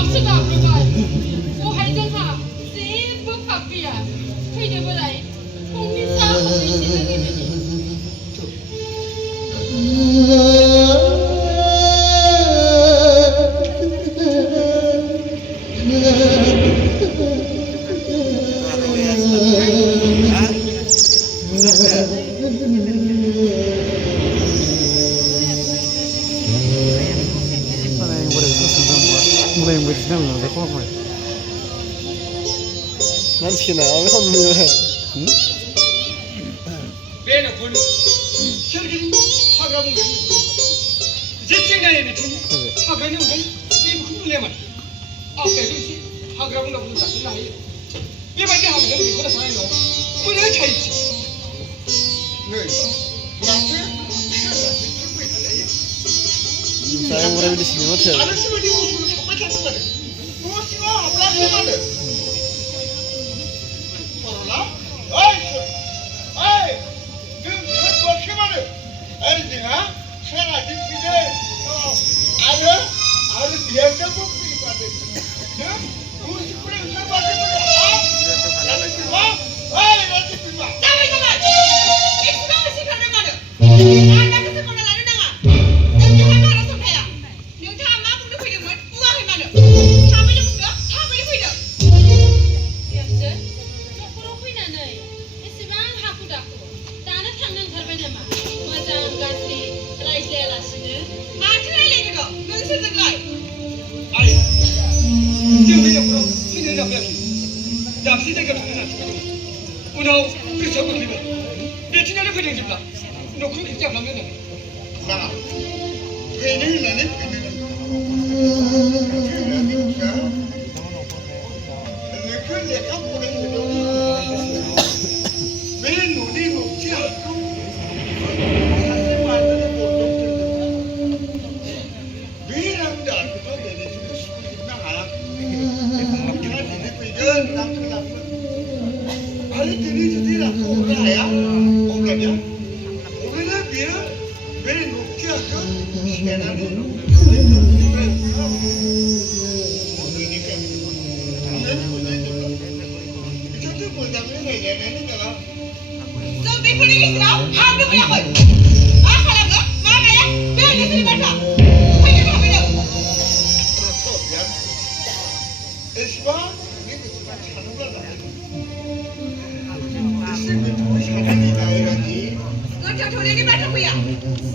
दासो गाबोबाय बहाय जोंहा जेबो खाब गैया फैदो बोराय फुंनि Saha खबनैसो लोंहैदोनि Nanskina, abi hanımıyor. Ben de konu. Şergin hagram ben. Zetçen ne biçim? Hagram ne ben? Bir kutu leman. Aferin ki hagram da bunu zaten hayır. Bir bence hagram bir kola sana yok. Bu ne çayısı? Ne? Nasıl? Saya vurabilirsin ama tabii. Arası mı diyor musun? Çok kaçırmadı. Bu silah hagram ne var? उनाव गोसोआव गोग्लैबाय बेथिंनानै फैदों जेब्ला न'खौ खेबजाबलांनो होननानै जाना फैनो होननानै नोंखौ लेखा फरायहोदों बे न'नि न'थि हाखौ सासे मानसिनि बन्दक दोनदों बे रां दानखौथ' दिनैसिम सुख'जोबनो हायाखै नोंथाङा दिनै फैगोन रांखौ लाबोगोन आरो दिनै जुदि रांखौ हरनो हाया अब्लानिया बियो बे न'थि हाखौ सेनानै मोजाङै नायनानै नङा जों बेफोरनि गेजेराव हाबनो फैयाखै मा खालामनो मा लाया बे नोंसोरनि बाथ्रा फैनो थाबैनो एसेबां नोंनि गोसोआ सानोब्ला जागोन एसे गोथौयै साननानै नाय राजि गोथौ थौलेनि बाथ्रा फैया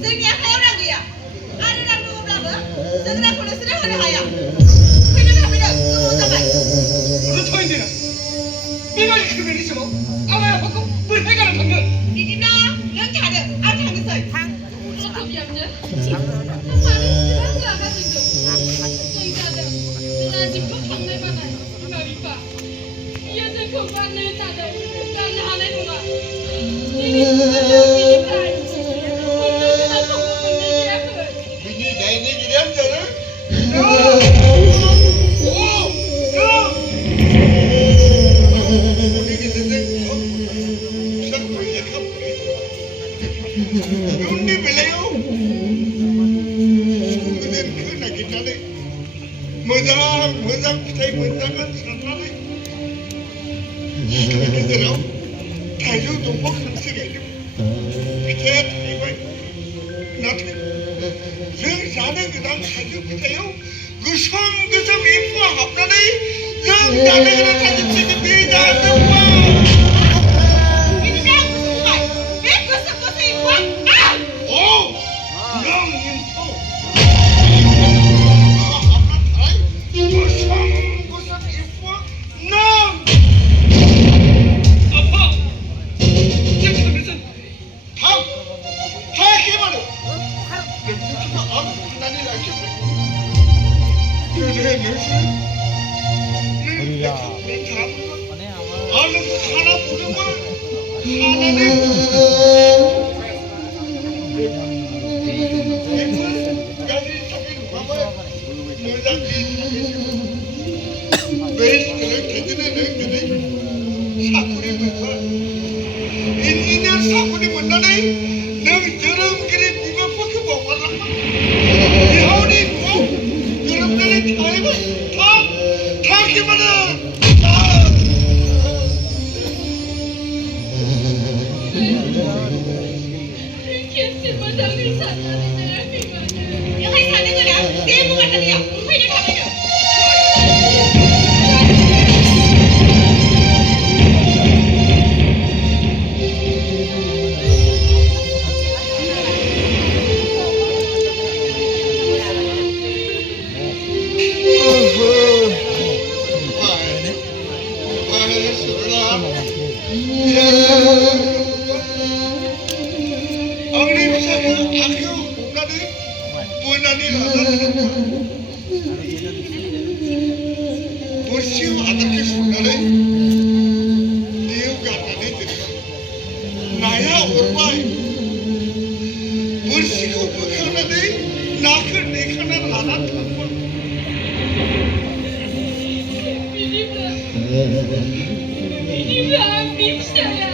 जोंनि आखायाव रां गैया आरो रां दङब्लाबो जों रांखौ नोंसोरनो होनो हाया फैनो थाबैनो गोबाव जाबाय थैदो बेबायदि खोबनायनि समाव आमाय आफाखौ बोरैहाय गारना थांनो बिदिब्ला नों थादो आं थांनोसै गथ' बिहामजो मानो इसेबां रागा जोंदों जों जादों जोंहा जिबखौ खांनाय बानाय बिमा बिफा बियो जोंखौ गारनो होननानै गारनो हानाय नङा बिनिफ्राय मोननो गोनांखौबो मोननाय जायाखै बिनि दायनिगिरियानो जादों इयुननि बेलायाव गोदोखौ नागिरनानै मोजां फिथाइ मोनजागोन साननानै गेजेराव थाइजौ दंफां फांसे गायदों फिथाइया थायबाय नाथाय जों जानो गोनां थाइजौ फिथाइयाव गोसोम एम्फौआ हाबनानै जों जानो गोनां थाइजौ फिथाइखौ बे जाजोब्बाय Engineer sakuni montane, nang jarum kiri buka pakai bawa. Di hari itu, jarum kiri thai bos, thang. 영화에 사는 거냐? 내 몸 같은 거야. 회를 가면은. Ini Habib saya.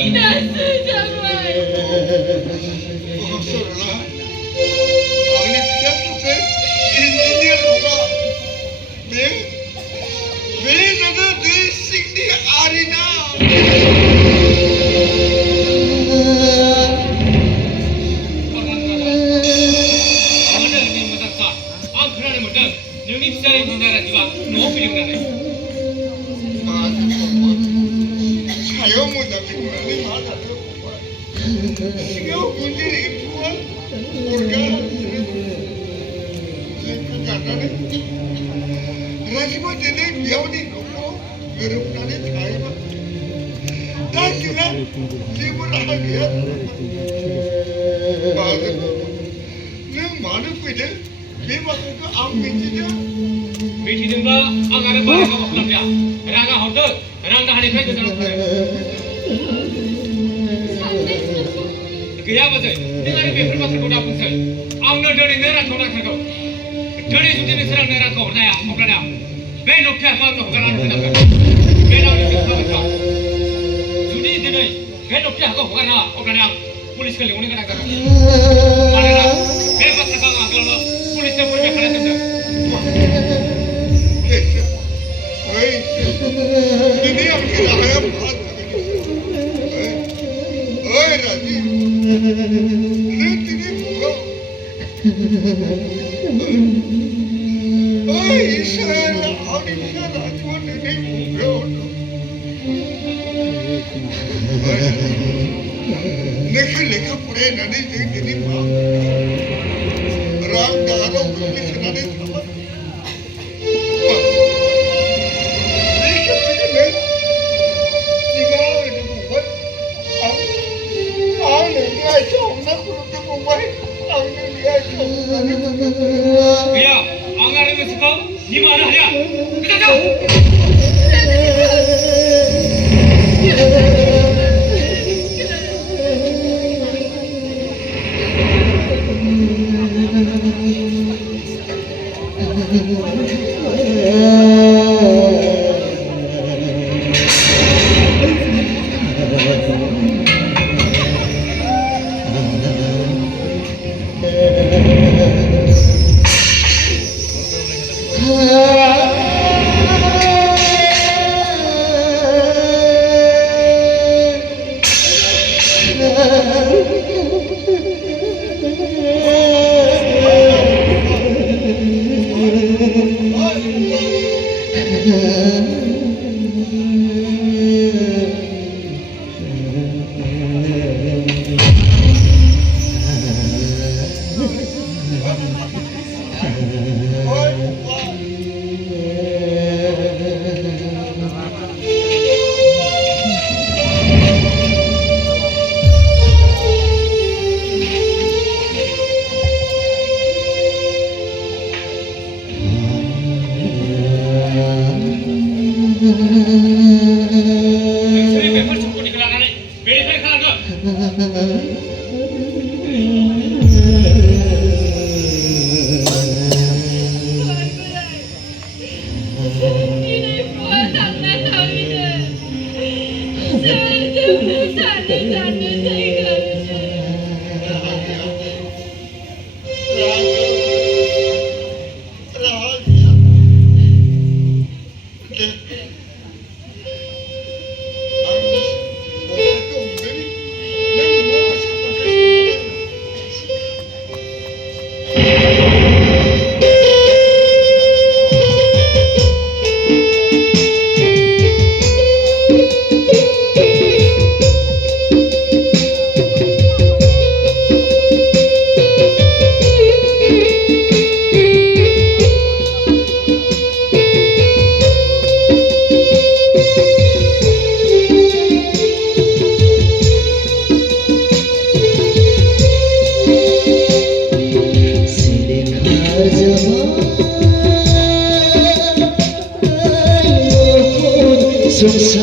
Ini sejaman. मिथिदोंब्ला आं आरो बारा गाव खालामलिया रागा हरदो रां दाहारनिफ्राय गोजानाव थानो गैयाबाजै नों आरो बेफोर बाथ्राखौ दा बुंसै आंनो दिनैनो रांखौ नांथारगौ दिनै जुदि नोंसोर आंनो रांखौ हरनो हाया अब्लाना बे नबथियाखौ आंनो हगारनानै होनांगोन बे रावनि जोबथा बाथ्रा जुदि दिनै बे नबथियाखौ हगारनो हाया अब्लाना आं पुलिसखौ लिंहरनो गोनां जागोन मानोना बे बाथ्राखौ आं आगोलावनो पुलिसनो फोरमायखानाय दोनदों गैया आं आरो गोसोखौ निमाहा होनो हाया गोजान जाव Oh, Good